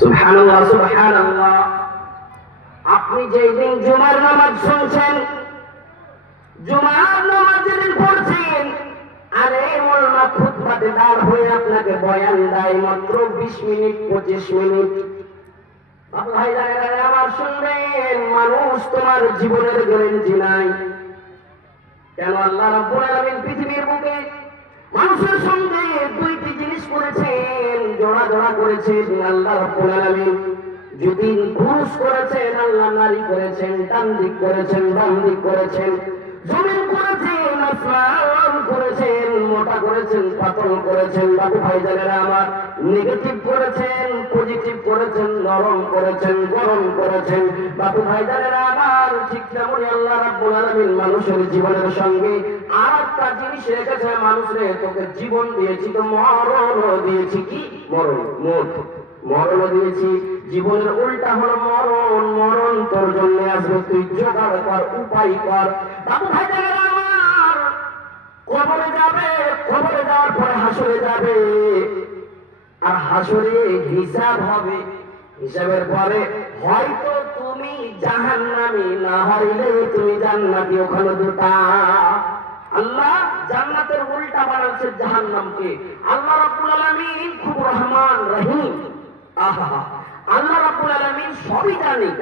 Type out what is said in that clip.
সুবহানাল্লাহ সুবহানাল্লাহ। আপনি যেই দিন জুমার নামাজ শুনছেন, জুমার নামাজ যেদিন পড়ছেন, আরে মোল্লা খুতবাতে দাঁড় হয়ে আপনাকে বয়ান দেয় মাত্র 20 মিনিট 25 মিনিট। ভাই জানেন আমার শুনবেন, মানুষ তোমার জীবনের গ্যারান্টি নাই। কেন আল্লাহ রাব্বুল আলামিন পৃথিবীর বুকে মানুষের সঙ্গে দুইটি জিনিস করেছেন, জোড়া জোড়া করেছেন আল্লাহ রাব্বুল আলামিন। যদি পুরুষ করেছেন, আল্লাহ নারী করেছেন, ডান দিক করেছেন, বাম দিক করেছেন, জমিন করেছেন, আসমান করেছেন, মোটা করেছেন, পাতল করেছেন। বাবু ভাই জানেরা আমার, নেগেটিভ করেছেন, পজিটিভ করেছেন, নরম করেছেন, গরম করেছেন। বাবু ভাই জানেরা আমার, ঠিক তেমনি আল্লাহ রাব্বুল আলামিন মানুষের জীবনের সঙ্গে আর একটা জিনিস রেখেছে, মানুষরে তোকে জীবন দিয়েছি তো মরণও দিয়েছি। কি মরণ? মরণও দিয়েছি। জীবনের উল্টা হলো মরণ। মরণ তোর জন্য আসবে, তুই জোগাড় কর, উপায় কর। বাবু ভাই জানেরা আমার, কবরে যাবে, কবরে যাওয়ার পরে হাসরে যাবে, আর হাসরে হিসাব হবে। হিসাবের পরে হয়তো তুমি জাহান্নামী, না হইলে তুমি জান্নাতি। ওখানে দুটা। আল্লাহ জান্নাতের উল্টা বানাচ্ছে জাহান্নামকে। আল্লাহ রাব্বুল আলামিন খুব রহমান রহিম। আহা, আল্লাহ রাব্বুল আলামিন সবই জানে।